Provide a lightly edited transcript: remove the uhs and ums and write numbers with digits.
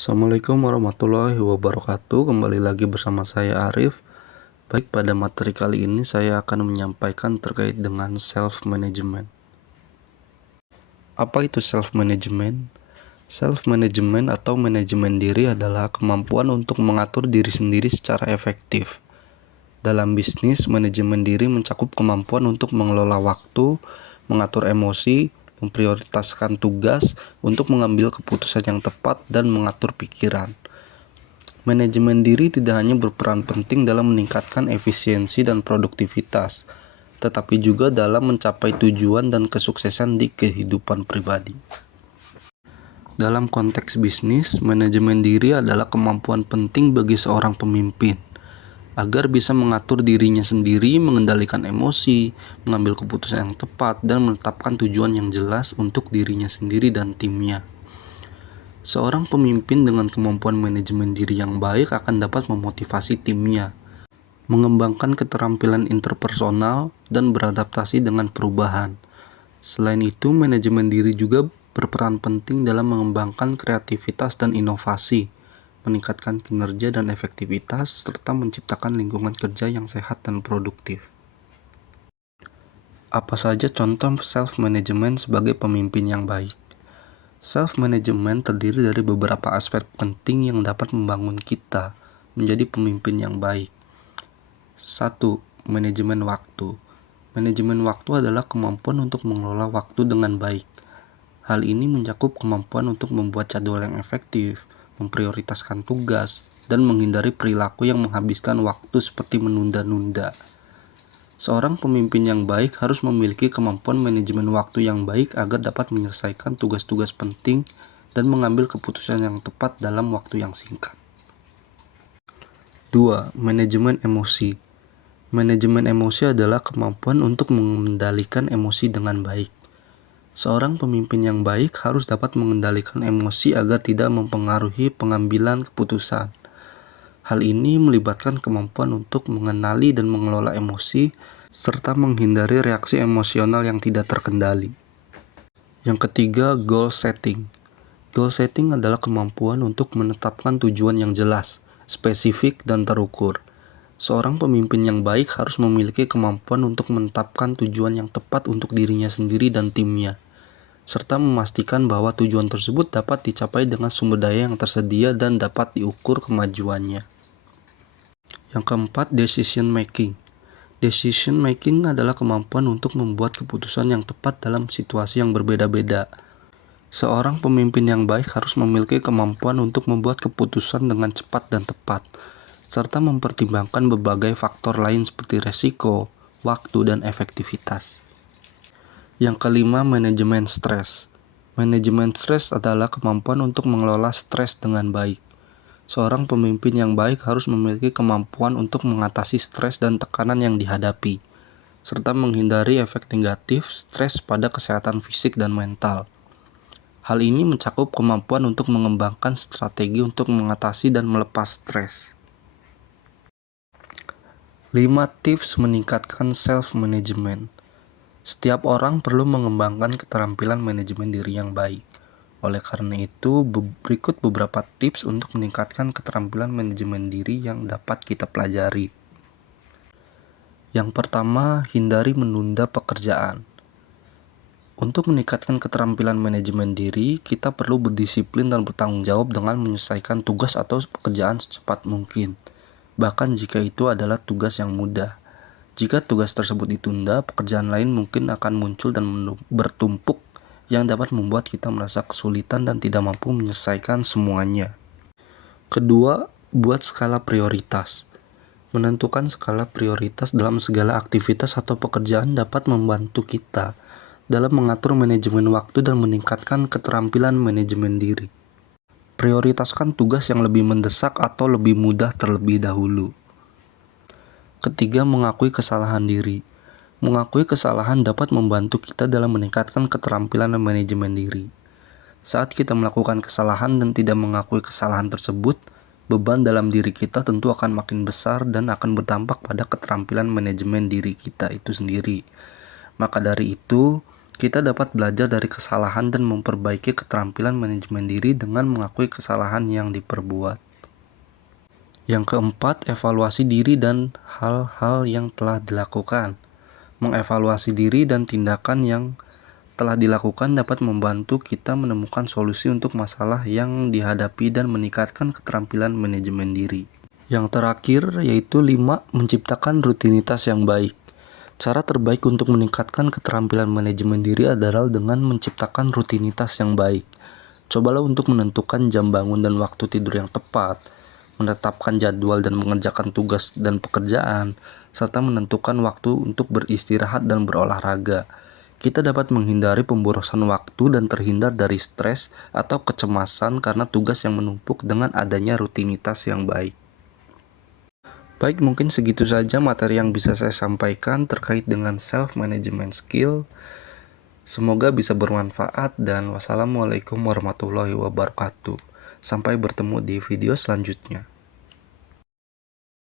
Assalamualaikum warahmatullahi wabarakatuh. Kembali lagi bersama saya Arif. Baik, pada materi kali ini saya akan menyampaikan terkait dengan self-management. Apa itu self-management? Self-management atau manajemen diri adalah kemampuan untuk mengatur diri sendiri secara efektif. Dalam bisnis, manajemen diri mencakup kemampuan untuk mengelola waktu, mengatur emosi, memprioritaskan tugas, untuk mengambil keputusan yang tepat, dan mengatur pikiran. Manajemen diri tidak hanya berperan penting dalam meningkatkan efisiensi dan produktivitas, tetapi juga dalam mencapai tujuan dan kesuksesan di kehidupan pribadi. Dalam konteks bisnis, manajemen diri adalah kemampuan penting bagi seorang pemimpin agar bisa mengatur dirinya sendiri, mengendalikan emosi, mengambil keputusan yang tepat, dan menetapkan tujuan yang jelas untuk dirinya sendiri dan timnya. Seorang pemimpin dengan kemampuan manajemen diri yang baik akan dapat memotivasi timnya, mengembangkan keterampilan interpersonal, dan beradaptasi dengan perubahan. Selain itu, manajemen diri juga berperan penting dalam mengembangkan kreativitas dan inovasi, meningkatkan kinerja dan efektivitas, serta menciptakan lingkungan kerja yang sehat dan produktif. Apa saja contoh self-management sebagai pemimpin yang baik? Self-management terdiri dari beberapa aspek penting yang dapat membangun kita menjadi pemimpin yang baik. 1. Manajemen waktu. Manajemen waktu adalah kemampuan untuk mengelola waktu dengan baik. Hal ini mencakup kemampuan untuk membuat jadwal yang efektif, memprioritaskan tugas, dan menghindari perilaku yang menghabiskan waktu seperti menunda-nunda. Seorang pemimpin yang baik harus memiliki kemampuan manajemen waktu yang baik agar dapat menyelesaikan tugas-tugas penting dan mengambil keputusan yang tepat dalam waktu yang singkat. 2. Manajemen emosi. Manajemen emosi adalah kemampuan untuk mengendalikan emosi dengan baik. Seorang pemimpin yang baik harus dapat mengendalikan emosi agar tidak mempengaruhi pengambilan keputusan. Hal ini melibatkan kemampuan untuk mengenali dan mengelola emosi, serta menghindari reaksi emosional yang tidak terkendali. Yang ketiga, goal setting. Goal setting adalah kemampuan untuk menetapkan tujuan yang jelas, spesifik, dan terukur. Seorang pemimpin yang baik harus memiliki kemampuan untuk menetapkan tujuan yang tepat untuk dirinya sendiri dan timnya, serta memastikan bahwa tujuan tersebut dapat dicapai dengan sumber daya yang tersedia dan dapat diukur kemajuannya. Yang keempat, decision making. Decision making adalah kemampuan untuk membuat keputusan yang tepat dalam situasi yang berbeda-beda. Seorang pemimpin yang baik harus memiliki kemampuan untuk membuat keputusan dengan cepat dan tepat, serta mempertimbangkan berbagai faktor lain seperti resiko, waktu, dan efektivitas. Yang kelima, manajemen stres. Manajemen stres adalah kemampuan untuk mengelola stres dengan baik. Seorang pemimpin yang baik harus memiliki kemampuan untuk mengatasi stres dan tekanan yang dihadapi, serta menghindari efek negatif stres pada kesehatan fisik dan mental. Hal ini mencakup kemampuan untuk mengembangkan strategi untuk mengatasi dan melepas stres. 5 tips meningkatkan self-management. Setiap orang perlu mengembangkan keterampilan manajemen diri yang baik. Oleh karena itu, berikut beberapa tips untuk meningkatkan keterampilan manajemen diri yang dapat kita pelajari. Yang pertama, hindari menunda pekerjaan. Untuk meningkatkan keterampilan manajemen diri, kita perlu berdisiplin dan bertanggung jawab dengan menyelesaikan tugas atau pekerjaan secepat mungkin, bahkan jika itu adalah tugas yang mudah. Jika tugas tersebut ditunda, pekerjaan lain mungkin akan muncul dan bertumpuk yang dapat membuat kita merasa kesulitan dan tidak mampu menyelesaikan semuanya. Kedua, buat skala prioritas. Menentukan skala prioritas dalam segala aktivitas atau pekerjaan dapat membantu kita dalam mengatur manajemen waktu dan meningkatkan keterampilan manajemen diri. Prioritaskan tugas yang lebih mendesak atau lebih mudah terlebih dahulu. Ketiga, mengakui kesalahan diri. Mengakui kesalahan dapat membantu kita dalam meningkatkan keterampilan manajemen diri. Saat kita melakukan kesalahan dan tidak mengakui kesalahan tersebut, beban dalam diri kita tentu akan makin besar dan akan berdampak pada keterampilan manajemen diri kita itu sendiri. Maka dari itu, Kita dapat belajar dari kesalahan dan memperbaiki keterampilan manajemen diri dengan mengakui kesalahan yang diperbuat. Yang keempat, evaluasi diri dan hal-hal yang telah dilakukan. Mengevaluasi diri dan tindakan yang telah dilakukan dapat membantu kita menemukan solusi untuk masalah yang dihadapi dan meningkatkan keterampilan manajemen diri. Yang terakhir yaitu 5. Menciptakan rutinitas yang baik. Cara terbaik untuk meningkatkan keterampilan manajemen diri adalah dengan menciptakan rutinitas yang baik. Cobalah untuk menentukan jam bangun dan waktu tidur yang tepat, menetapkan jadwal dan mengerjakan tugas dan pekerjaan, serta menentukan waktu untuk beristirahat dan berolahraga. Kita dapat menghindari pemborosan waktu dan terhindar dari stres atau kecemasan karena tugas yang menumpuk dengan adanya rutinitas yang baik. Baik, mungkin segitu saja materi yang bisa saya sampaikan terkait dengan self-management skill. Semoga bisa bermanfaat dan wassalamualaikum warahmatullahi wabarakatuh. Sampai bertemu di video selanjutnya.